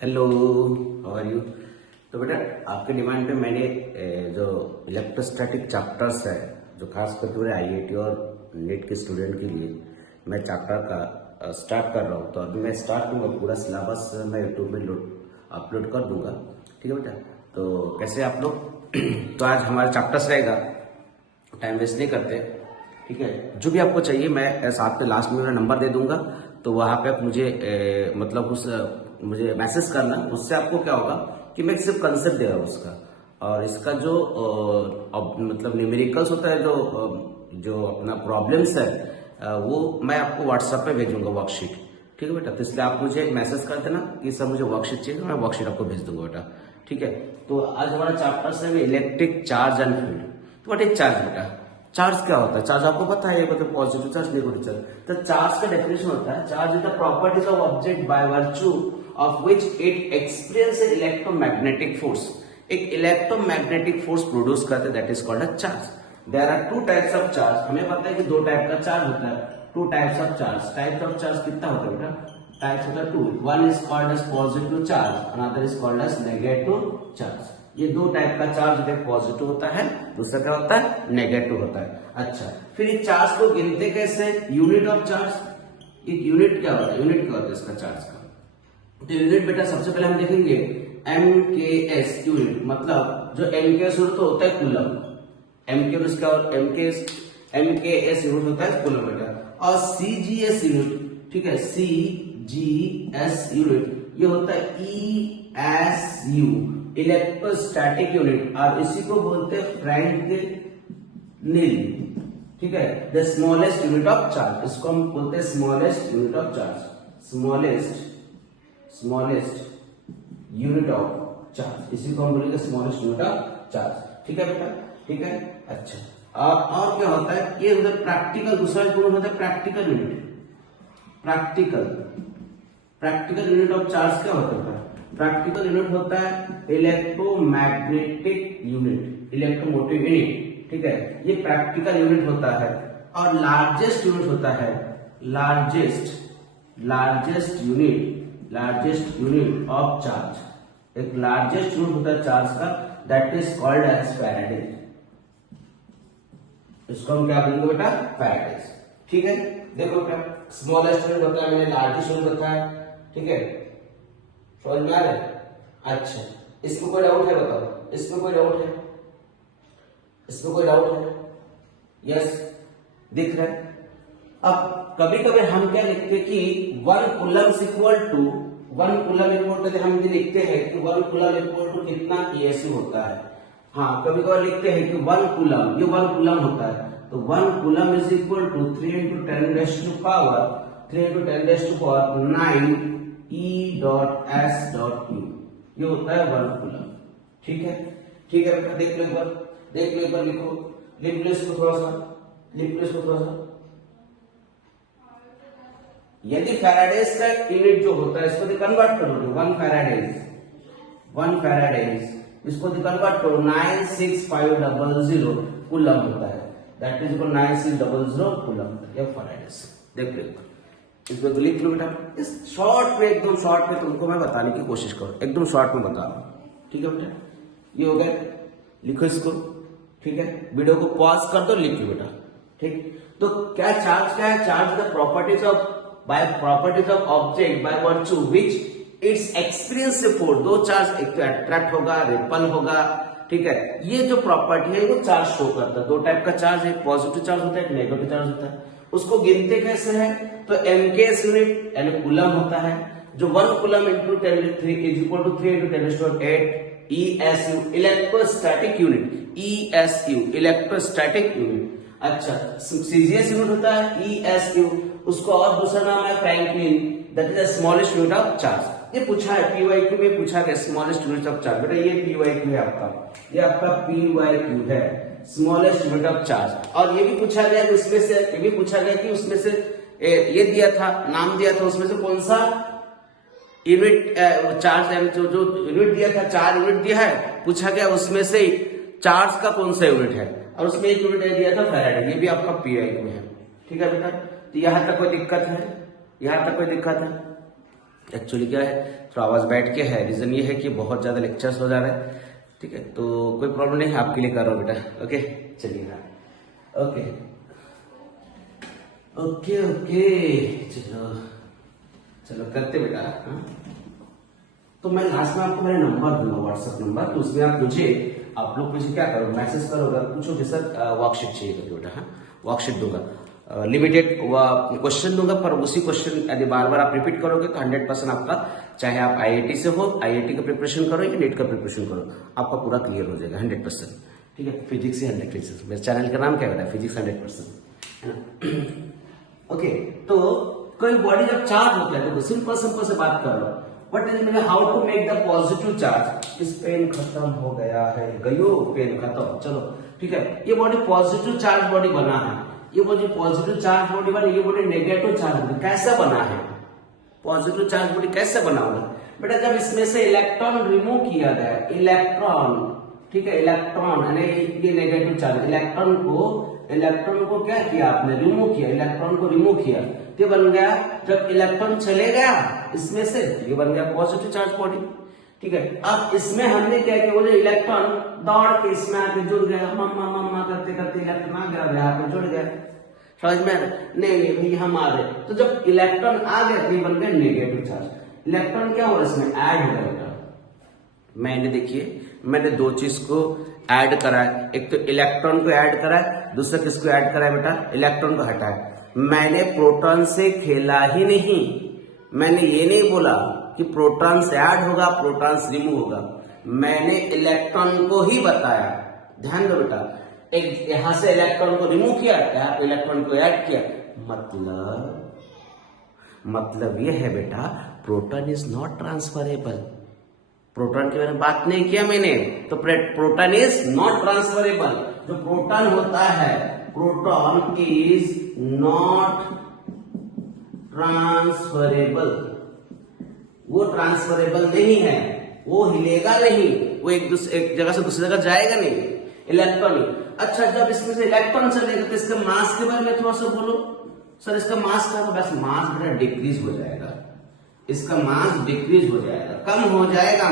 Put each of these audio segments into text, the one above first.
Hello, how are you. तो बेटा आपके डिमांड पे मैंने जो इलेक्ट्रोस्टैटिक चैप्टर्स है, जो खास करके पूरे आईआईटी और नीट के स्टूडेंट के लिए मैं चैप्टर का स्टार्ट कर रहा हूँ। तो अभी मैं स्टार्ट करूँगा, पूरा सिलेबस मैं यूट्यूब में अपलोड कर दूंगा। ठीक है बेटा, तो कैसे आप लोग तो आज हमारा चैप्टर्स रहेगा, टाइम वेस्ट नहीं करते। ठीक है, जो भी आपको चाहिए मैं साथ में लास्ट में मेरा नंबर दे दूंगा, तो वहां पे आप मुझे मतलब मुझे मैसेज करना। उससे आपको क्या होगा कि मैं सिर्फ कंसेप्ट दे रहा हूँ उसका, और इसका जो मतलब न्यूमेरिकल्स होता है, जो अपना प्रॉब्लम्स है, वो मैं आपको व्हाट्सएप पे भेजूंगा वर्कशीट। ठीक है बेटा, तो इसलिए आप मुझे मैसेज कर देना कि सर मुझे वर्कशीट चाहिए, मैं वर्कशीट आपको भेज दूंगा बेटा। ठीक है, तो आज हमारा चैप्टर है इलेक्ट्रिक चार्ज एंड फील्ड। तो व्हाट इज चार्ज बेटा? चार्ज क्या होता है? चार्ज आपको पता है, मतलब पॉजिटिव चार्ज, नेगेटिव चार्ज। तो चार्ज का डेफिनेशन होता है, charge is the properties of object by virtue of which it experience an electromagnetic force. एक इलेक्ट्रोमैग्नेटिक फोर्स प्रोड्यूस करते हैं, that is called a charge. There are two types of charge. हमें पता है कि दो टाइप का चार्ज होता है, two types of charge. Types of charge कितना होता है बेटा? टाइप्स होता है two. One is called as positive charge, another is called as negative charge. ये दो टाइप का चार्ज होता है, पॉजिटिव होता है, दूसरा क्या होता है? नेगेटिव होता है। अच्छा, फिर इस चार्ज को गिनते कैसे? Unit of charge. एक यूनिट क्या होता है? यूनिट क्या होता है इसका चार्ज का? तो यूनिट बेटा सबसे पहले हम देखेंगे एम के एस यूनिट, मतलब जो एम के एस होता है कूलम। एम के एस यूनिट होता है कूलम बेटा। और सी जी एस यूनिट, ठीक है, सी जी एस यूनिट ये होता है E S U, electrostatic unit, और इसी को बोलते हैं फ्रैंकलिन। ठीक है, the smallest unit of charge, इसको हम बोलते हैं smallest unit of charge. Smallest unit of charge, इसी को हम बोलेंगे स्मॉलेस्ट यूनिट ऑफ चार्ज। ठीक है बेटा, ठीक है। अच्छा, और क्या होता है? ये मतलब प्रैक्टिकल, दूसरा गुण होता है practical unit. Practical unit of charge क्या होता है? प्रैक्टिकल यूनिट होता है इलेक्ट्रोमैग्नेटिक यूनिट, इलेक्ट्रोमोटिव यूनिट। ठीक है, ये प्रैक्टिकल यूनिट होता है। और लार्जेस्ट यूनिट होता है लार्जेस्ट यूनिट ऑफ चार्ज। एक लार्जेस्ट यूनिट होता है चार्ज का, that is called as Faraday. इसको हम क्या बोलेंगे बेटा? फैराडे। ठीक है, देखो बेटा, स्मॉलेस्ट यूनिट होता है, मैंने लार्जेस्ट यूनिट बताया। ठीक है, समझ में आ रहा है? अच्छा, इसमें कोई डाउट है? बताओ, इसमें कोई डाउट है? यस, दिख रहा है। अब कभी कभी हम क्या लिखते हैं कि 1 कूलम इक्वल टू हम ये लिखते हैं कि 1 कूलम इक्वल टू कितना ESU होता है। हाँ, कभी कभी लिखते हैं कि 1 कूलम, ये 1 कूलम होता है, तो 1 coulomb is equal to 3 into 10 raised to power 9 E.S.U, ये होता है 1 कूलम। ठीक है, ठीक है बेटा, देख लो एक बार, लिख लो इसको थोड़ा सा। यदि फैराडेज का यूनिट जो होता है, इसको कन्वर्ट करोगे, 1 फैराडेज, इसको कन्वर्ट करो 96500 कूलम होता है, दैट इज इक्वल 9600 कूलम, ये फैराडेज। देख लो इसमें, तो लिख लो बेटा। इस एकदम शॉर्ट में तुमको मैं बताने की कोशिश करूं, एकदम शॉर्ट में बता रहा हूं। ठीक है बेटा, ये हो गया, लिखो इसको। ठीक है, वीडियो को पॉज कर दो, लिख लो बेटा। ठीक, तो क्या है? Charge the properties of object by virtue which it's experience force. दो चार्ज, एक तो अट्रैक्ट होगा, रिपल होगा। ठीक है, ये जो प्रॉपर्टी है वो चार्ज शो करता है। दो टाइप का चार्ज है, पॉजिटिव चार्ज होता है, एक नेगेटिव चार्ज होता है। उसको गिनते कैसे हैं? तो एमकेएस यूनिट यानी कूलम होता है, जो 1 coulomb into 10 is equal to 3 into 10⁸ ESU, electrostatic unit, ESU, electrostatic unit. अच्छा, सीजीएस यूनिट होता है ESU, उसको और दूसरा नाम है Franklin, that is the smallest unit of charge. ये पूछा है PYQ में, पूछा गया स्मॉलेस्ट यूनिट ऑफ चार्ज। बेटा ये PYQ है आपका, ये आपका PYQ है, स्मॉलेस्ट यूनिट ऑफ चार्ज। और ये भी पूछा गया कि उसमें से ये दिया था, नाम दिया था, उसमें से कौन सा यूनिट चार्ज, जो यूनिट दिया था, 4 यूनिट दिया है, पूछा गया उसमें से चार्ज का कौन सा यूनिट है, और उसमें एक यूनिट दिया था फैराडे। ये भी आपका PYQ में है। ठीक है बेटा, तो यहां तक कोई दिक्कत है? एक्चुअली क्या है थोड़ा आवाज बैठ के है, रीजन ये है कि बहुत ज्यादा लेक्चर्स हो जा रहे हैं, ठीक है, तो कोई प्रॉब्लम नहीं है, आपके लिए कर रहा हूँ बेटा। ओके चलिए, हाँ ओके ओके ओके, चलो चलो करते बेटा। हाँ तो मैं लास्ट में आपको मेरा नंबर दूंगा, व्हाट्सएप नंबर, तो उसमें आप लोग मुझे क्या करो, मैसेज करोगे, पूछो कि सर वर्कशीट चाहिए करके बेटा। हाँ वर्कशीट दूंगा, लिमिटेड क्वेश्चन दूंगा, पर उसी क्वेश्चन यदि बार बार आप रिपीट करोगे तो 100% आपका, चाहे आप आईआईटी से हो, आईआईटी का प्रिपरेशन करो या नेट का प्रिपरेशन करो, आपका पूरा क्लियर हो जाएगा 100%। ठीक है, फिजिक्स से 100 फिजिक्स, मेरे चैनल का नाम क्या बेटा, फिजिक्स 100%, है ना। ओके, तो कोई बॉडी जब चार्ज होता है तो सिंपल सिंपल से बात कर रहा हूं, बट मैंने how to make the positive charge. इस पेन खत्म हो गया है, गयो पेन खत्म, चलो ठीक है। ये बॉडी पॉजिटिव चार्ज बॉडी बना है, ये बॉडी पॉजिटिव चार्ज बॉडी बना, ये बॉडी नेगेटिव चार्ज बॉडी कैसे बना है, पॉजिटिव चार्ज बॉडी कैसे बना होगा बेटा, जब इसमें से इलेक्ट्रॉन रिमूव किया गया, इलेक्ट्रॉन, ठीक है, इलेक्ट्रॉन यानी ये नेगेटिव चार्ज, इलेक्ट्रॉन को क्या किया आपने, रिमूव किया, इलेक्ट्रॉन को रिमूव किया, ये बन गया, जब इलेक्ट्रॉन चले गया इसमें से, ये बन गया पॉजिटिव चार्ज बॉडी। ठीक है, अब इसमें हमने क्या किया, वो जो इलेक्ट्रॉन दौड़ के इसमें आके जुड़ गया, मम्मा मम्मा करते करते इलेक्ट्रॉन आ गया, यहाँ पे जुड़ गया, समझ में नहीं भाई हम आ गए, तो जब इलेक्ट्रॉन आ गया तो ये बन गया नेगेटिव चार्ज। इलेक्ट्रॉन क्या हो, इसमें ऐड हो गया। मैंने देखिए, मैंने दो चीज को ऐड करा है, एक तो इलेक्ट्रॉन को ऐड करा है, दूसरा किसको ऐड करा है बेटा, इलेक्ट्रॉन को हटाया। मैंने प्रोटॉन से खेला ही नहीं, मैंने ये नहीं बोला कि प्रोटॉन से ऐड होगा, प्रोटॉन से रिमूव होगा, मैंने इलेक्ट्रॉन को ही बताया। ध्यान दो बेटा, एक यहां से इलेक्ट्रॉन को रिमूव किया, यहां पे इलेक्ट्रॉन को ऐड किया, मतलब ये है बेटा, proton is not transferable. Proton के बारे में बात नहीं किया मैंने, तो प्रोटॉन इज नॉट ट्रांसफरेबल। जो प्रोटॉन होता है, प्रोटॉन इज नॉट ट्रांसफरेबल, वो ट्रांसफरेबल नहीं है, वो हिलेगा नहीं, वो एक जगह से दूसरी जगह जाएगा नहीं, इलेक्ट्रॉन। अच्छा, जब इसमें से इलेक्ट्रॉन चलेगा तो इसके मास के बारे में थोड़ा सा बोलो सर, इसका मास क्या होगा, बस मास बेटा डिक्रीज हो जाएगा, इसका मास डिक्रीज हो जाएगा, कम हो जाएगा,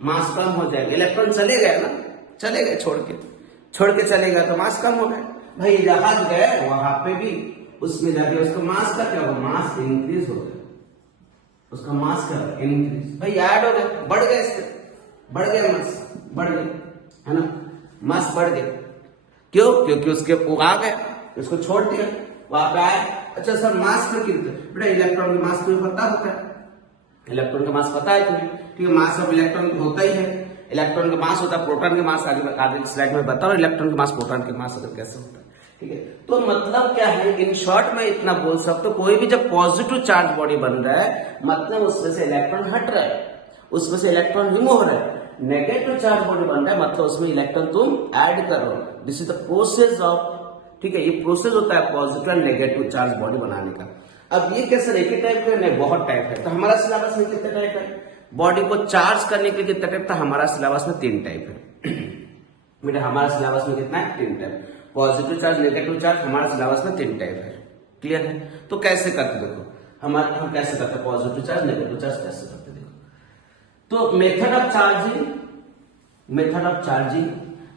मास कम हो जाएगा, इलेक्ट्रॉन चले गए ना, चले गए छोड़ के चले गए तो मास कम हो गया। भाई जहाज गए वहां पे भी, उसमें जाके उसका मास का क्या होगा, मास इंक्रीज हो गया, उसका मास क्या होगा, इंक्रीज, भाई ऐड हो गया, बढ़ गया, इसके बढ़ गया मास, बढ़ गया, है ना, मास बढ़ गया, क्यों, क्योंकि उसके वो आ गया, उसको छोड़ दिया, वहां पे आया। अच्छा सर मास में कितने बेटा, इलेक्ट्रॉन के मास तुम्हें पता होता है, इलेक्ट्रॉन का मास पता है तुम्हें, ठीक है, मास ऑफ इलेक्ट्रॉन होता ही है, इलेक्ट्रॉन का मास होता है, प्रोटॉन के मास आगे स्लाइड में बताओ, इलेक्ट्रॉन के मास प्रोटॉन के मास अगर कैसे होता है, ठीक है। तो मतलब क्या है, इन शॉर्ट में इतना बोल सकते हो, कोई भी जब पॉजिटिव चार्ज बॉडी बन रहा है, मतलब उसमें से इलेक्ट्रॉन हट रहा है, उसमें से इलेक्ट्रॉन रिमूव हो रहा है। नेगेटिव चार्ज बॉडी बन रहा है, मतलब उसमें इलेक्ट्रॉन तुम ऐड कर रहे हो, this is the process of, ठीक है, ये प्रोसेस होता है positive and negative charge body बनाने का। अब ये कैसे, एक ही टाइप का नहीं, बहुत टाइप है। तो हमारा सिलेबस में कितने टाइप है, बॉडी को चार्ज करने के लिए कितना टाइप था, हमारा सिलेबस में 3 टाइप है बेटा, हमारा सिलेबस में कितना है, 3 type, positive charge, negative charge, हमारा सिलेबस में 3 टाइप है, क्लियर है। तो कैसे करते देखो, हम कैसे करते, पॉजिटिव चार्ज, नेगेटिव चार्ज कैसे करते देखो। तो मेथड ऑफ चार्जिंग,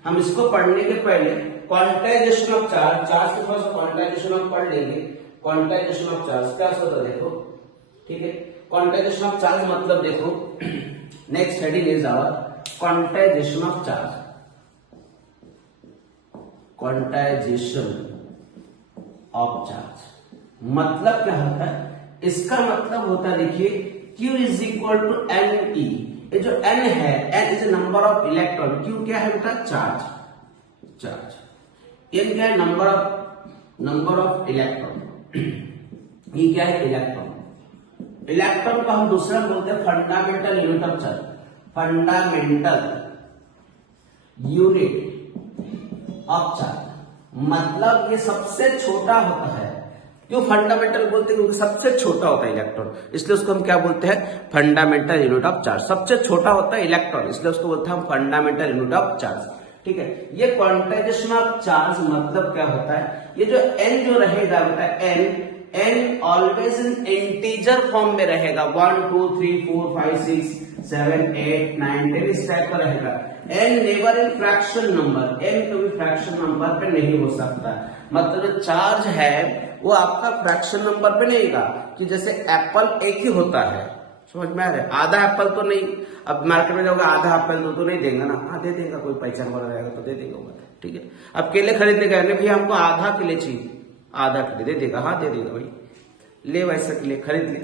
हम इसको पढ़ने के पहले क्वांटाइजेशन ऑफ चार्ज, चार्ज के पास क्वांटाइजेशन ऑफ पढ़ लेंगे। क्वांटाइजेशन ऑफ चार्ज क्या होता है देखो, ठीक है, क्वांटाइजेशन ऑफ चार्ज मतलब देखो, next heading is our quantization of charge. Quantization of charge मतलब क्या होता है, इसका मतलब होता है देखिए, Q is equal to n e, ये जो n है, n is number of electron, Q क्या है बेटा, चार्ज, n क्या है, नंबर ऑफ इलेक्ट्रॉन, ये क्या है, इलेक्ट्रॉन को हम दूसरा बोलते हैं fundamental unit of charge, fundamental unit of charge, मतलब ये सबसे छोटा होता है। क्यों फंडामेंटल बोलते हैं, क्योंकि सबसे छोटा होता है इलेक्ट्रॉन, इसलिए उसको हम क्या बोलते हैं, फंडामेंटल यूनिट ऑफ चार्ज। सबसे छोटा होता है इलेक्ट्रॉन, इसलिए उसको बोलते हैं हम फंडामेंटल यूनिट ऑफ चार्ज, ठीक है। ये क्वांटाइजेशन ऑफ चार्ज मतलब क्या होता है, ये जो n जो रहेगा बेटा, n n always in integer form में रहेगा, 1 2 3 4 5 6 7 8 9 10 इस टाइप का रहेगा। n never in fraction number, n कभी फ्रैक्शन नंबर पे नहीं हो सकता। मतलब चार्ज है वो आपका फ्रैक्शन नंबर पे नहीं होगा, कि जैसे एप्पल एक ही होता है, समझ में आ रहा है, आधा एप्पल तो नहीं, अब मार्केट में जाओगे आधा एप्पल तो नहीं देगा ना, हाँ दे देगा, कोई पहचान वाला रहेगा तो दे देगा, ठीक है। अब केले खरीदने गए ना भैया हमको आधा केले चाहिए, आधा केले दे देगा, हाँ दे देगा भाई, ले वैसा केले खरीद ले,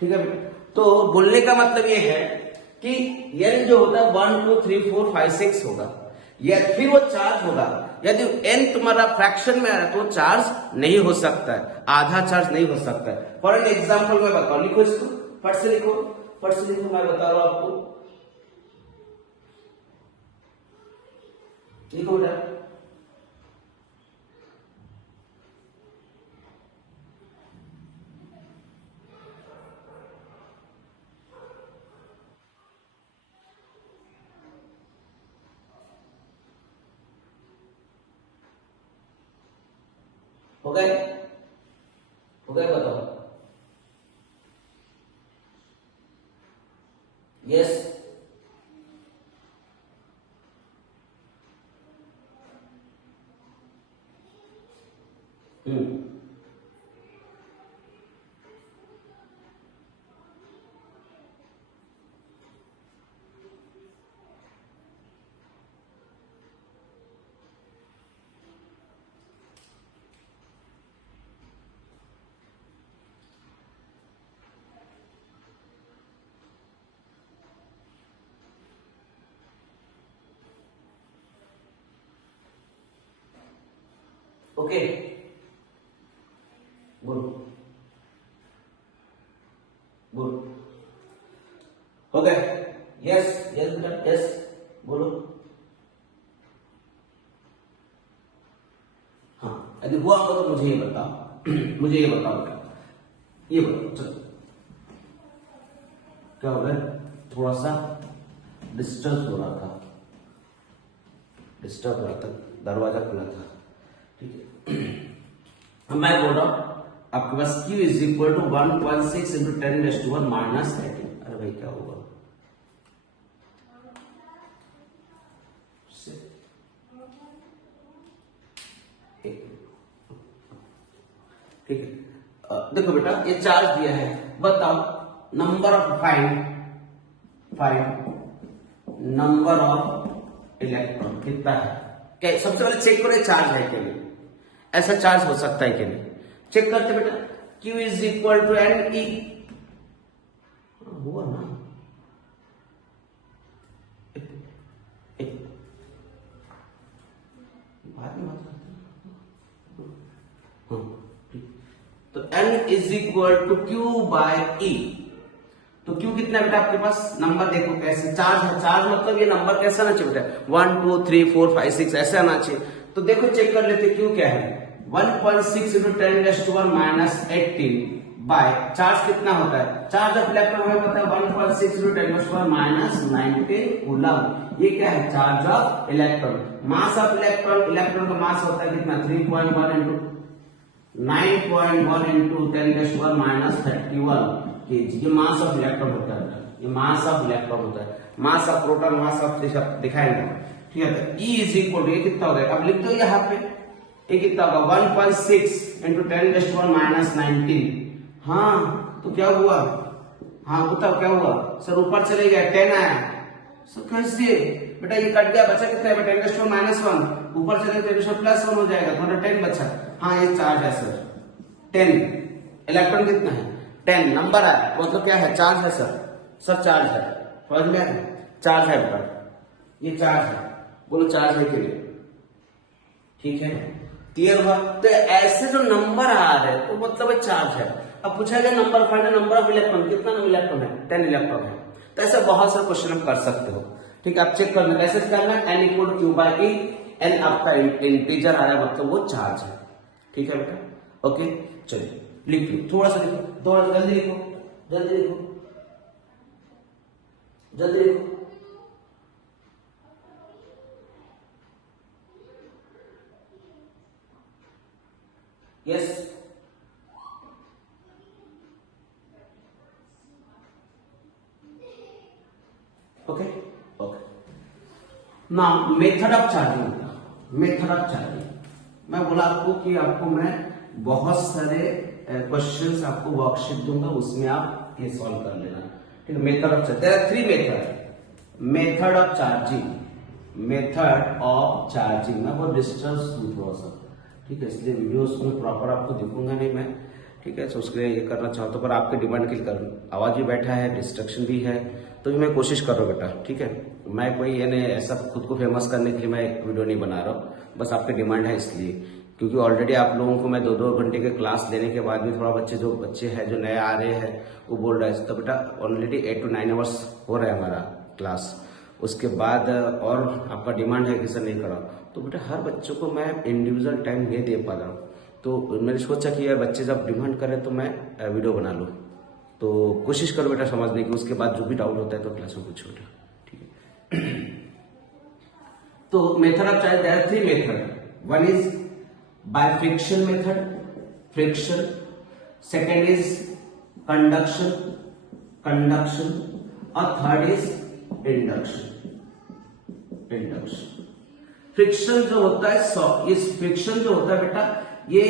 ठीक है बेटा। तो बोलने का मतलब ये है कि n जो होता है 1 2 3 4 5 6 होगा, या फिर वो चार्ज होगा। यदि n तुम्हारा फ्रैक्शन में आ रहा है तो चार्ज नहीं हो सकता है, आधा चार्ज नहीं हो सकता है। फॉर एन एग्जाम्पल मैं बताऊं, लिखो इसको, फट से लिखो, फट से लिखो, मैं बता रहा हूं आपको, लिखो बेटा। हो गए, हो गए, बताओ। यस, ओके, गुड गुड, हो गए। यस यस बेटा, यस बोलो। हाँ, यदि हुआ होगा तो मुझे ये बताओ, मुझे ये बताओ बेटा, ये बताओ, चलो क्या हो गया, थोड़ा सा डिस्टर्ब हो रहा था, डिस्टर्ब हो रहा था, दरवाजा खुला था, ठीक है। अब मैं बोल रहा हूं आपके पास Q is equal to 1.6 into 10⁻⁻⁻18। अरे भाई क्या होगा, ठीक है। देखो बेटा ये चार्ज दिया है, बताओ number of find number of electron कितना है, क्या सबसे पहले चेक करो चार्ज है क्या नहीं, ऐसा चार्ज हो सकता है क्या नहीं, चेक करते बेटा। Q is equal to n e, हुआ ना, बाद में बात करते हैं। तो n is equal to Q by E, तो Q कितना बेटा आपके पास, नंबर देखो कैसे, चार्ज है, चार्ज मतलब ये नंबर कैसा आना चाहिए बेटा, 1 2 3 4 5 6 ऐसे आना चाहिए। तो देखो चेक कर लेते Q क्या है, 1.6 इंटू 10⁻⁻18 बाय चार्ज कितना होता है, चार्ज ऑफ इलेक्ट्रॉन हमें पता है 1.6 इंटू 10⁻⁻19 कूलम, ये क्या है, charge of electron. Mass of electron, electron का मास होता है कितना, 3.1 इंटू 9.1 इंटू 10⁻31 kg, ये मास ऑफ इलेक्ट्रॉन होता है, ये मास ऑफ इलेक्ट्रॉन होता है। Mass of proton, mass of दिखाएंगे, ठीक है। तो E इज इक्वल टू, ये कितना हो गया, अब लिख दो यहाँ पे, ये कितना होगा 1.6 इंटू 10⁻⁻19। हाँ तो क्या हुआ, हाँ बताओ क्या हुआ सर, ऊपर चले गया 10 आया सर, कैसे बेटा, ये कट गया, बचा कितना है 10⁻⁻1, ऊपर चले 10⁻+1 हो जाएगा, तुम्हारा 10 बचा। हाँ ये चार्ज है सर 10, इलेक्ट्रॉन कितना है 10, नंबर आया मतलब क्या है, चार्ज है सर, सर चार्ज है, समझ में, चार्ज है बेटा, ये चार्ज है, बोलो चार्ज है कि नहीं, ठीक है, क्लियर हुआ। तो ऐसे जो नंबर आ रहे हैं तो मतलब चार्ज है। अब पूछा गया number find number of electron, कितना इलेक्ट्रॉन है, 10 इलेक्ट्रॉन है। तो ऐसे बहुत सारे क्वेश्चन आप कर सकते हो, ठीक है। आप चेक करना कैसे करना है, n equal to Q by E, n आपका इंटीजर आ रहा है मतलब वो चार्ज है, ठीक है बेटा, ओके। चलिए लिख लो, थोड़ा सा लिखो, थोड़ा जल्दी लिखो, जल्दी लिखो, जल्दी लिखो। Yes okay okay. Now method of charging, method of charging मैं बोला आपको कि आपको मैं बहुत सारे क्वेश्चंस आपको वर्कशीट दूंगा, उसमें आप ये सॉल्व कर लेना, ठीक है। Method of charging, there are 3 method, method of charging, method of charging. मैं बहुत डिस्टर्ब हूँ थोड़ा सा, ठीक है, इसलिए वीडियोस में प्रॉपर आपको दिखूंगा नहीं मैं, ठीक है। तो उसके लिए ये करना चाहता हूँ, पर आपके डिमांड के लिए करूँ। आवाज भी बैठा है, डिस्ट्रक्शन भी है, तो भी मैं कोशिश कर रहा हूँ बेटा, ठीक है। मैं कोई यानी ऐसा खुद को फेमस करने के लिए मैं एक वीडियो नहीं बना रहा हूँ, बस आपके डिमांड है इसलिए, क्योंकि ऑलरेडी आप लोगों को मैं 2-2 घंटे के क्लास लेने के बाद भी थोड़ा बच्चे हैं जो नए आ रहे हैं वो बोल रहे हैं, तो बेटा ऑलरेडी 8 to 9 आवर्स हो रहा है हमारा क्लास। उसके बाद और आपका डिमांड है कि सर नहीं करा, तो बेटा हर बच्चों को मैं इंडिविजुअल टाइम नहीं दे पा रहा हूँ, तो मैंने सोचा कि यार बच्चे जब डिमांड करें तो मैं वीडियो बना लूँ। तो कोशिश करो बेटा समझने की, उसके बाद जो भी डाउट होता है तो क्लास में पूछो बेटा, ठीक है। तो method of charging, there are 3 method, one is by friction method, friction, second is conduction, conduction, और third is induction, induction. Friction जो होता है, इस फ्रिक्शन जो होता है बेटा ये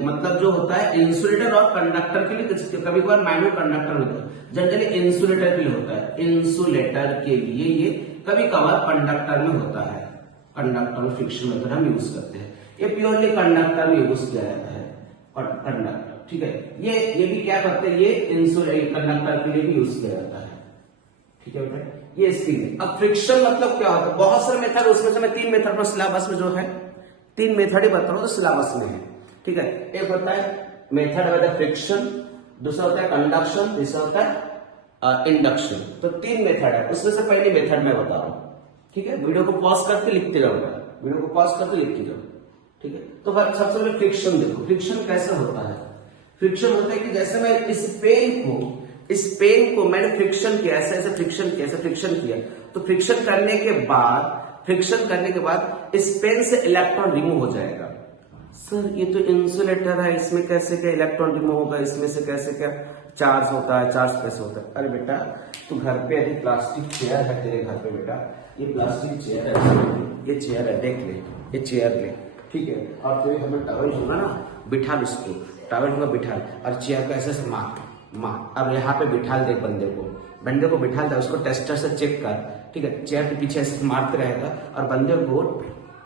मतलब जो होता है इंसुलेटर और कंडक्टर के लिए, कभी कभार माइनर कंडक्टर होता है, जनरली इंसुलेटर के लिए होता है, इंसुलेटर के लिए ये कभी कभार कंडक्टर में होता है, कंडक्टर में फ्रिक्शन मेथड हम यूज करते हैं, ये प्योरली कंडक्टर में यूज किया जाता है, कंडक्टर, ठीक है। ये भी क्या करते हैं, ये इंसुलेटर कंडक्टर के लिए भी यूज किया जाता है, ठीक है बेटा। ये इसके लिए। अब फ्रिक्शन मतलब क्या होता है, बहुत सारे मेथड, उसमें से मैं 3 मेथड में सिलेबस में जो है 3 मेथड ही बता रहा हूँ, तो सिलेबस में है, ठीक है। एक होता है मेथड होता है फ्रिक्शन, दूसरा होता है कंडक्शन, तीसरा होता है इंडक्शन। तो 3 मेथड है, उसमें से पहले मेथड मैं बता रहा हूँ, ठीक है। वीडियो को पॉज करके लिखते जाओ, वीडियो को पॉज करके लिखते जाओ, ठीक है। तो सबसे पहले फ्रिक्शन देखो, फ्रिक्शन कैसे होता है। फ्रिक्शन होता है कि जैसे मैं इस पेन को मैंने फ्रिक्शन किया, ऐसे फ्रिक्शन किया, ऐसे फ्रिक्शन किया, तो फ्रिक्शन करने के बाद इस पेन से इलेक्ट्रॉन रिमूव हो जाएगा। सर ये तो इंसुलेटर है, इसमें कैसे क्या इलेक्ट्रॉन रिमूव होगा, इसमें से कैसे क्या चार्ज होता है, चार्ज कैसे होता है। अरे बेटा तू घर पे यदि प्लास्टिक चेयर है तेरे घर पे, बेटा ये प्लास्टिक चेयर है, ये चेयर है, देख ले, ये चेयर ले, ठीक है। और फिर हमें टॉवल होगा ना, बिठा इसको, टॉवल होगा बिठा, और चेयर को ऐसे मार, अब यहाँ पे बिठा दे, बंदे को बिठा दे, उसको टेस्टर से चेक कर, ठीक है। चेयर के पीछे ऐसे मारते रहेगा और बंदे को,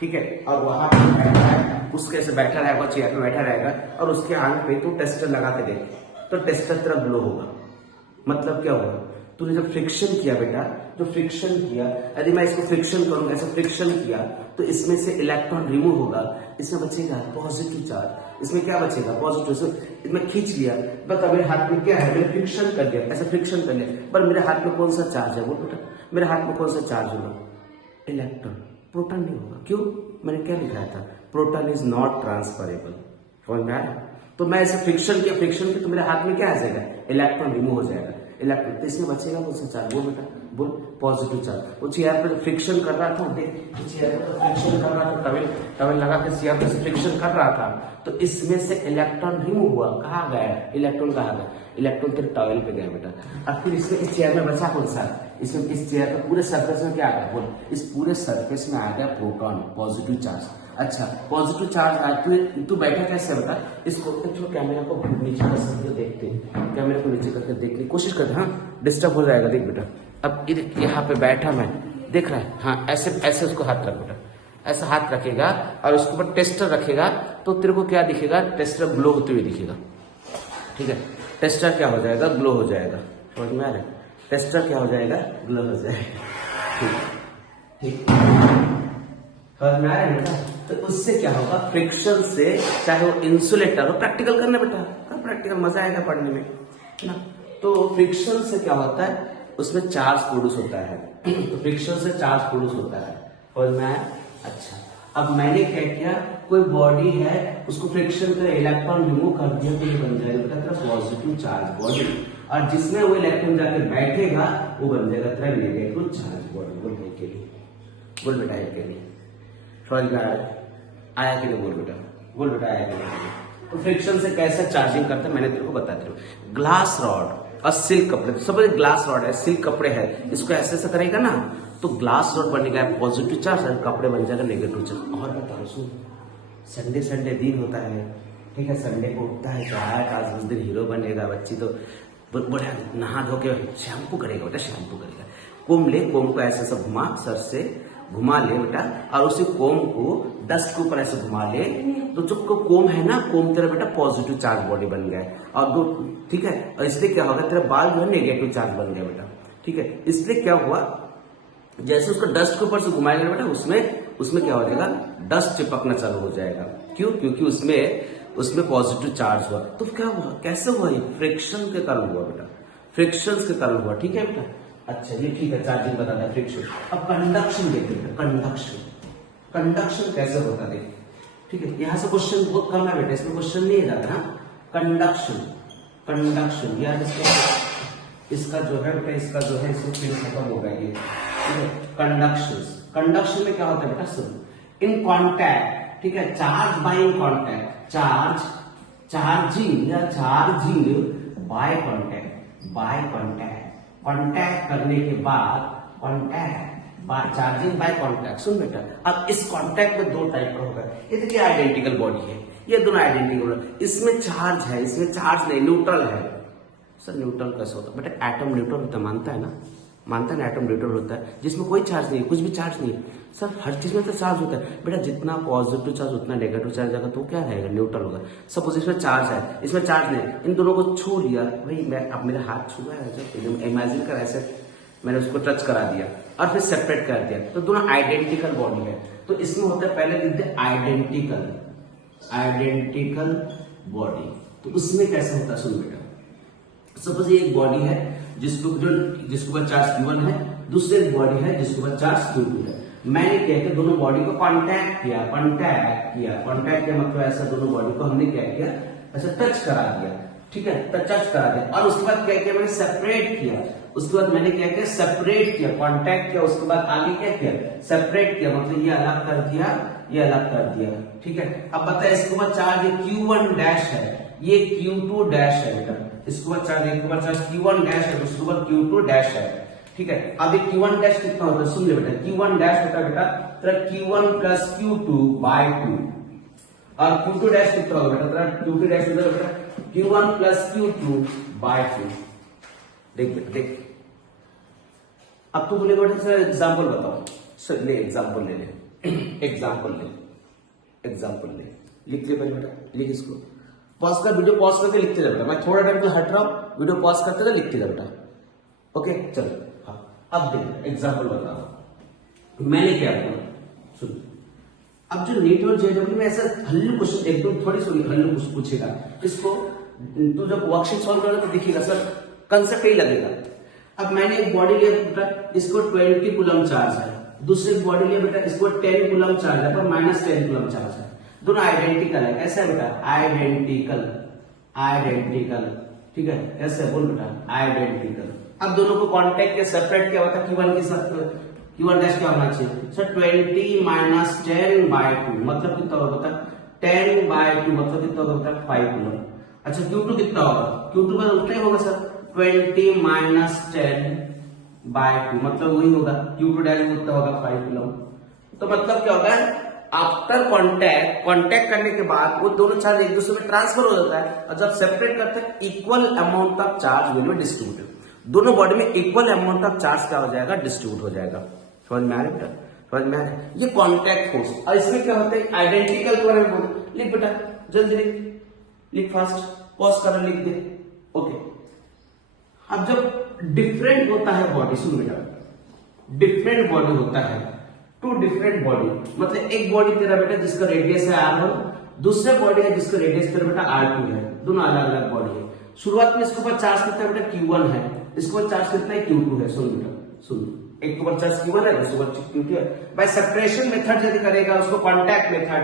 ठीक है, और वहां पे बैठा है, उसके ऐसे बैठा रहेगा, चेयर पे बैठा रहेगा, और उसके आंख पे तू टेस्टर लगा के देख, तो टेस्टर तेरा ग्लो होगा। मतलब क्या होगा, तूने जब फ्रिक्शन किया बेटा, जो फ्रिक्शन किया, यदि मैं इसको फ्रिक्शन करूंगा, ऐसा फ्रिक्शन किया, तो इसमें से इलेक्ट्रॉन रिमूव होगा, इसमें बचेगा पॉजिटिव चार्ज, इसमें क्या बचेगा पॉजिटिव, इसमें खींच लिया, बता मेरे हाथ में क्या है, मैंने फ्रिक्शन कर दिया, ऐसा फ्रिक्शन कर लिया, पर मेरे हाथ में कौन सा चार्ज है, बोल बेटा मेरे हाथ में कौन सा चार्ज होगा, इलेक्ट्रॉन, प्रोटॉन नहीं होगा। क्यों, मैंने क्या लिखा था, प्रोटॉन इज नॉट ट्रांसफरेबल, समझ में आया। तो मैं ऐसे फ्रिक्शन किया, तो मेरे हाथ में क्या आ जाएगा, इलेक्ट्रॉन रिमूव हो जाएगा, इलेक्ट्रॉन, तो इसमें बचेगा कौन सा चार्ज, बोल बेटा बोल, पॉजिटिव चार्ज। वो चेयर पे फ्रिक्शन कर रहा था, देख चेयर पे फ्रिक्शन कर रहा था, टवेल लगा के चेयर पे फ्रिक्शन कर रहा था, तो इसमें से इलेक्ट्रॉन रिमूव हुआ, कहाँ गया इलेक्ट्रॉन, कहाँ गया इलेक्ट्रॉन, तेरे टॉवेल पे गया बेटा। अब फिर इसमें इस चेयर में बचा कौन सा, इसमें इस चेयर का पूरे सरफेस में क्या आ गया, बोल इस पूरे सरफेस में आ गया प्रोटॉन, पॉजिटिव चार्ज। अच्छा पॉजिटिव चार्ज आया, तू बैठा कैसे बता, इसको चलो कैमरा को नीचे कर सकते, देखते कैमरा को नीचे करके देखने की कोशिश कर, हाँ डिस्टर्ब हो जाएगा, देख बेटा। अब यहाँ पे बैठा मैं, देख रहा है, हाँ ऐसे ऐसे उसको हाथ रख बेटा, ऐसा हाथ रखेगा और उसके ऊपर टेस्टर रखेगा, तो तेरे को क्या दिखेगा, टेस्टर ग्लो होते हुए दिखेगा, ठीक है। टेस्टर क्या हो जाएगा, ग्लो हो जाएगा, समझ में आ रहा है, टेस्टर क्या हो जाएगा, ग्लो हो जाएगा, ठीक समझ में आ रहा है बेटा। तो उससे क्या होगा, फ्रिक्शन से, चाहे वो इंसुलेटर हो, प्रैक्टिकल करना बेटा, प्रैक्टिकल मजा आएगा पढ़ने में ना। तो फ्रिक्शन से क्या होता है, उसमें चार्ज प्रोड्यूस होता है, तो फ्रिक्शन से चार्ज प्रोड्यूस होता है, और मैं अच्छा अब मैंने क्या किया, कोई बॉडी है उसको फ्रिक्शन कर इलेक्ट्रॉन रिमूव कर दिया, तो ये बन जाएगा बेटा तेरा पॉजिटिव चार्ज बॉडी, और जिसमें वो इलेक्ट्रॉन जाके बैठेगा वो बन जाएगा तेरा नेगेटिव चार्ज बॉडी। बोल के लिए, बोल बेटा के लिए, समझ में आया कि नहीं, बोल बेटा, बोल बेटा आया कि नहीं। तो फ्रिक्शन से कैसे चार्जिंग करते हैं मैंने तेरे को बता दिया। ग्लास रॉड, और सिल्क कपड़े, सब ग्लास रॉड है, सिल्क कपड़े है, इसको ऐसे ऐसे करेगा ना तो ग्लास रॉड बनेगा पॉजिटिव चार्ज और कपड़े बन जाएगा नेगेटिव चार्ज। और बताओ सुन, संडे दिन होता है, ठीक है, संडे को उठता है तो आज उस दिन हीरो बनेगा, बच्ची तो बढ़िया नहा धो के शैम्पू करेगा बेटा, शैम्पू करेगा। कोम ले, कोम को ऐसे ऐसे घुमा, सर से घुमा ले बेटा, और उसी कोम को डस्ट के ऊपर ऐसे घुमा ले तो जो कोम है ना, कोम तेरा बेटा पॉजिटिव चार्ज बॉडी बन गया है। और दो, ठीक है, और इसलिए क्या होगा, तेरा बाल जो है नेगेटिव चार्ज बन गया बेटा, ठीक है। इसलिए क्या हुआ, जैसे उसको डस्ट के ऊपर से घुमाएगा बेटा, उसमें क्या हो जाएगा, डस्ट चिपकना चालू हो जाएगा। क्यों? क्योंकि उसमें पॉजिटिव चार्ज हुआ। तो क्या हुआ, कैसे हुआ, ये फ्रिक्शन के कारण हुआ बेटा, फ्रिक्शन के कारण हुआ, ठीक है बेटा। अच्छा ये ठीक है, चार्जिंग बता दें, फ्रिक्शन। अब कंडक्शन देखते हैं, कंडक्शन कैसे होता है, ठीक है। यहाँ से क्वेश्चन बहुत कम है बेटा, इसमें क्वेश्चन नहीं जाता ना। कंडक्शन यार इसका जो है बेटा, इसका जो है इसको फिर खत्म होगा ये, ठीक है। कंडक्शन में क्या होता है बेटा, सुन, इन कॉन्टैक्ट, ठीक है, charge by in contact, charging या चार्जिंग बाय कॉन्टैक्ट करने के बाद चार्जिंग बाय कॉन्टैक्ट। सुन बेटा, अब इस कॉन्टैक्ट में दो टाइप का होगा, ये देखिए आइडेंटिकल बॉडी है, ये दोनों आइडेंटिकल, इसमें चार्ज है, इसमें चार्ज नहीं, न्यूट्रल है। सर न्यूट्रल कैसे होता है बेटा, एटम न्यूट्रल होता है, मानता है ना एटम न्यूट्रल होता है, जिसमें कोई चार्ज नहीं है, कुछ भी चार्ज नहीं है। सर हर चीज में तो चार्ज होता है बेटा, जितना पॉजिटिव चार्ज उतना नेगेटिव चार्ज आएगा तो क्या रहेगा, न्यूट्रल होगा। सपोज इसमें चार्ज है, इसमें चार्ज नहीं, इन दोनों को छू लिया भाई, मैं अब मेरा हाथ छुआ है, जब इमेजिन कर ऐसे मैंने उसको टच करा दिया और फिर सेपरेट कर दिया, तो दोनों आइडेंटिकल बॉडी है। तो इसमें होता है, पहले लिखते आइडेंटिकल बॉडी। तो उसमें कैसे होता है, सुन बेटा, सपोज ये एक बॉडी है जिसके ऊपर चार्ज Q1 है, दूसरे बॉडी है जिसके ऊपर चार्ज Q2 है। मैंने क्या किया, दोनों बॉडी को कांटेक्ट किया मतलब ऐसा दोनों बॉडी को हमने क्या किया, ऐसा टच करा दिया, ठीक है, टच करा दिया। और उसके बाद क्या किया, मैंने सेपरेट किया, कांटेक्ट किया, उसके बाद आगे क्या किया, सेपरेट किया, मतलब ये अलग कर दिया, ठीक है। अब बताए, इसके ऊपर चार्ज Q1 डैश है, ये Q2 डैश है बेटा, इसके ऊपर चार्ज Q1 डैश है, उसके ऊपर Q2 डैश है, ठीक है। अब ये Q1 डैश कितना होता है, सुन ले बेटा, Q1 डैश होता है बेटा तेरा Q1 प्लस Q2 बाय 2, और Q2 डैश कितना होगा बेटा, तेरा Q2 डैश होता है बेटा Q1 प्लस Q2 बाय 2। देख बेटा, देख, अब तू बोलेगा बेटा सर एग्जाम्पल बताओ, सर ले एग्जाम्पल ले, लिख ले बेटा, लिख इसको, पॉज कर, वीडियो पॉज करके लिखते जा बेटा, मैं थोड़ा टाइम तो हट रहा हूं, वीडियो पॉज करते जा, लिखते जा बेटा, ओके चलो। हाँ अब देख एग्जाम्पल बताओ, मैंने क्या किया, सुन। अब जो नीट और जेडब्ल्यू में ऐसा हल्लू क्वेश्चन, एकदम थोड़ी सी हल्लू कुछ पूछेगा, इसको तू जब वर्कशीट सॉल्व करेगा तो दिखेगा सर कंसेप्ट ही लगेगा। अब मैंने एक बॉडी लिया बेटा, इसको 20 कूलम चार्ज है, दूसरी बॉडी लिया बेटा, इसको 10 कूलम चार्ज है, पर -10 कूलम चार्ज है, दोनों आइडेंटिकल है। कैसा है बेटा, आइडेंटिकल, ठीक है, कैसे बोल बेटा, आइडेंटिकल। अब दोनों को कांटेक्ट के सेपरेट क्या होता है, Q1 के साथ Q1 डैश क्या होना चाहिए सर, 20 माइनस 10 बाय 2 मतलब कितना होगा बता, 10 बाय 2 मतलब कितना होगा बता, 5 कूलम। अच्छा Q2 कितना होगा, Q2 का उल्टा ही होगा सर, 20 माइनस 10 बाय 2 मतलब वही होगा, Q2 डैश कितना होगा, 5 कूलम। तो मतलब क्या होगा, आफ्टर कांटेक्ट करने के बाद वो दोनों चार्ज एक दूसरे में ट्रांसफर हो जाता है, और जब सेपरेट करते हैं equal amount of charge will be distributed, दोनों बॉडी में इक्वल अमाउंट ऑफ चार्ज क्या हो जाएगा, डिस्ट्रीब्यूट हो जाएगा। समझ में आ रहा है, समझ में आ रहा है, ये कांटेक्ट फोर्स। और इसमें क्या होता है, आइडेंटिकल के बारे में बोलो, लिख बेटा जल्दी लिख फास्ट, पॉज कर लिख दे, ओके। अब जब डिफरेंट होता है बॉडी, सुन बेटा, डिफरेंट बॉडी होता है, टू डिफरेंट बॉडी, मतलब एक बॉडी तेरा बेटा जिसका रेडियस है R1, दूसरे बॉडी है जिसका रेडियस तेरा बेटा R2 है, दोनों अलग अलग बॉडी है। शुरुआत में इसके ऊपर चार्ज कितना है बेटा, Q1 है, इसके ऊपर चार्ज कितना है, Q2 है। सुन बेटा सुन, एक के ऊपर चार्ज Q1 है, दूसरे ऊपर Q2 है। बाय सेपरेशन मेथड यदि करेगा उसको, कांटेक्ट मेथड,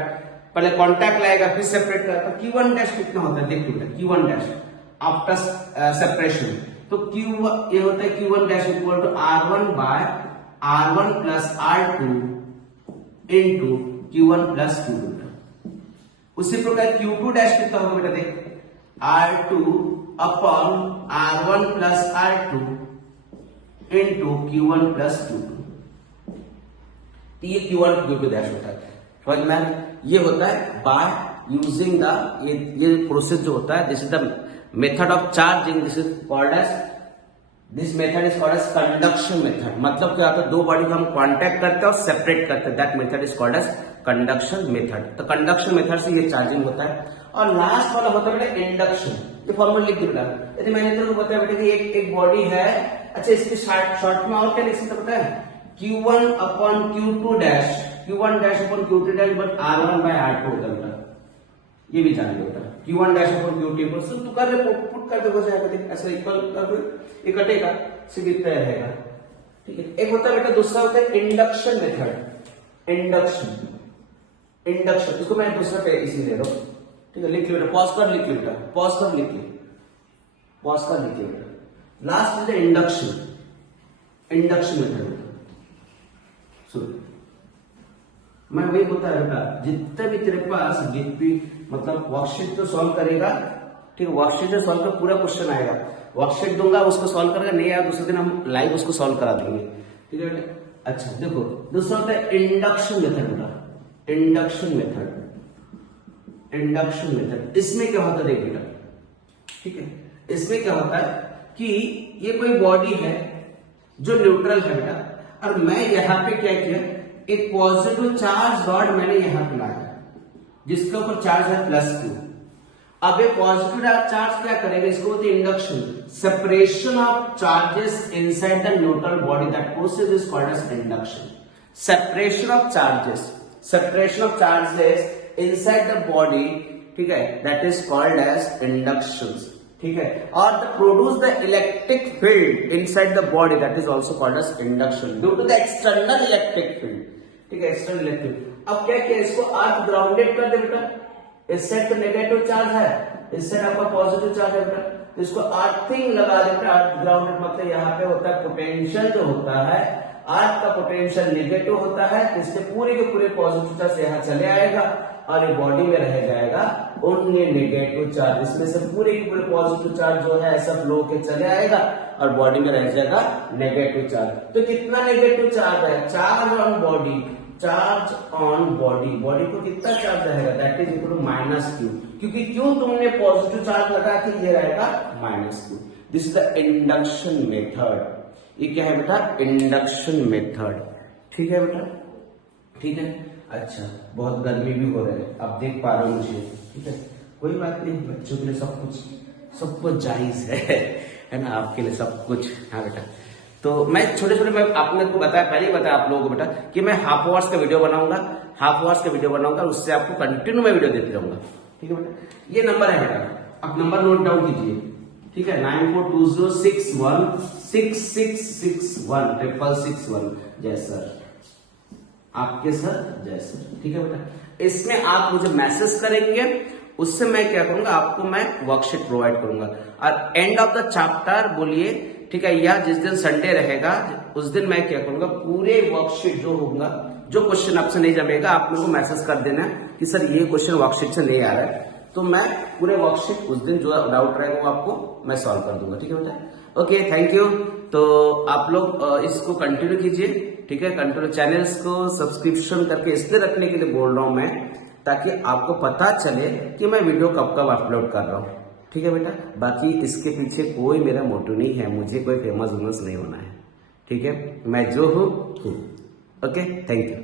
पहले कांटेक्ट लाएगा फिर सेपरेट करेगा, तो Q1 डैश कितना होता है, देख बेटा Q1 डैश आफ्टर सेपरेशन, तो ये होता है Q1 dash equal to R1 by R1 plus R2 into Q1 plus Q2। उसी प्रकार Q2 डैश कितना होगा बेटा, देख R2 upon R1 plus R2 into Q1 plus Q2। ये Q1 Q2 डैश होता है, समझ में? ये होता है बाय यूजिंग द, ये प्रोसेस जो होता है, this is the method of charging, this is called as, this method is called as conduction method. मतलब क्या होता है, दो बॉडी को हम कांटेक्ट करते हैं और सेपरेट करते हैं, that method is called as conduction method. तो कंडक्शन मेथड से ये चार्जिंग होता है। और लास्ट वाला होता है बेटा इंडक्शन। ये फॉर्मूला लिख दो बेटा। यदि मैंने तेरे को बताया बेटा कि एक बॉडी है, अच्छा इसके शॉर्ट में और क्या लिख सकते पता है, Q1 upon Q2 dash, Q1 dash upon Q2 dash but R1 by R2 होता है बेटा, ये भी जान लो बेटा। Q1 dash upon Q2 equal to, तू कर ले, पुट कर दे, हो जाएगा, देख ऐसा इक्वल कर दो, ये कटेगा, सिर्फ इतना रहेगा, ठीक है। एक होता है बेटा, दूसरा होता है इंडक्शन मेथड। इंडक्शन इसको मैं दूसरा पे इसी ले रहा हूं, ठीक है। लिख लो बेटा, पॉज कर लिख लो बेटा, पॉज कर लिख लो बेटा। Last is induction method. सुन, मैं वही होता है बेटा, जितना भी तेरे पास जीपी मतलब वर्कशीट तो सॉल्व करेगा, ठीक है। वर्कशीट से सॉल्व कर पूरा क्वेश्चन आएगा, वर्कशीट दूंगा उसको सॉल्व करेगा, नहीं आया दूसरे दिन हम लाइव उसको सॉल्व करा देंगे, ठीक है बेटा। अच्छा देखो, दूसरा होता है इंडक्शन मेथड बेटा, इंडक्शन मेथड। इसमें क्या होता है देख बेटा, ठीक है। इसमें क्या होता है कि ये कोई बॉडी है जो न्यूट्रल है बेटा, और मैं यहां पे क्या किया, एक पॉजिटिव चार्ज रॉड मैंने यहां पे लाया, जिसके ऊपर चार्ज है प्लस Q। अब ये पॉजिटिव चार्ज क्या करेगा, इसको बोलते हैं induction, separation of charges inside the neutral body, that process is called as induction. Separation of charges inside the body, ठीक है, that is called as induction, ठीक है। और the produce the electric field inside the body, that is also called as induction due to the external electric field, ठीक है, external electric. अब क्या किया, इसको अर्थ ग्राउंडेड कर दे बेटा, इस साइड तो नेगेटिव चार्ज है, इस साइड आपका पॉजिटिव चार्ज है बेटा, तो इसको अर्थिंग लगा दे बेटा। अर्थ ग्राउंडेड मतलब यहाँ पे होता है पोटेंशियल जो होता है, अर्थ का पोटेंशियल नेगेटिव होता है, इससे पूरे के पूरे पॉजिटिव चार्ज यहाँ चले आएगा और ये बॉडी में रह जाएगा ओनली नेगेटिव चार्ज। इसमें से पूरे के पूरे पॉजिटिव चार्ज जो है ऐसा फ्लो के चले आएगा और बॉडी में रह जाएगा नेगेटिव चार्ज। तो कितना नेगेटिव चार्ज है, चार्ज ऑन बॉडी, बॉडी को कितना चार्ज रहेगा, that is equal to minus Q, क्योंकि क्यों तुमने पॉजिटिव चार्ज लगा के ये रहेगा minus Q। This is the induction method. ये क्या है बेटा, इंडक्शन मेथड, ठीक है बेटा, ठीक है। अच्छा बहुत गर्मी भी हो रही है, अब देख पा रहे हो मुझे, ठीक है, कोई बात नहीं, बच्चों के लिए सब कुछ जायज है ना, आपके लिए सब कुछ। हाँ बेटा, तो मैं छोटे मैं आपने को बताया, पहले ही बताया आप लोगों को बेटा कि मैं हाफ आवर्स का वीडियो बनाऊंगा, उससे आपको कंटिन्यू मैं वीडियो देते रहूंगा, ठीक है बेटा। ये नंबर है बेटा, आप नंबर नोट डाउन कीजिए, ठीक है, 9420616661 जय सर, आपके सर जय सर, ठीक है बेटा। इसमें आप मुझे मैसेज करेंगे, उससे मैं क्या करूंगा, आपको मैं वर्कशीट प्रोवाइड करूंगा। और एंड ऑफ द चैप्टर बोलिए, ठीक है, या जिस दिन संडे रहेगा उस दिन मैं क्या करूंगा, पूरे वर्कशीट जो होगा, जो क्वेश्चन आपसे नहीं जमेगा आप लोगों को मैसेज कर देना कि सर ये क्वेश्चन वर्कशीट से नहीं आ रहा है, तो मैं पूरे वर्कशीट उस दिन जो डाउट रहेगा वो आपको मैं सॉल्व कर दूंगा, ठीक है बेटा। Okay, thank you. तो आप लोग इसको कंटिन्यू कीजिए, ठीक है, कंटिन्यू। चैनल्स को सब्सक्रिप्शन करके इसलिए रखने के लिए बोल रहा हूं मैं, ताकि आपको पता चले कि मैं वीडियो कब कब अपलोड कर रहा हूं, ठीक है बेटा। बाकी इसके पीछे कोई मेरा मोटिव नहीं है, मुझे कोई फेमस नहीं होना है, ठीक है, मैं जो हूं। Okay, thank you.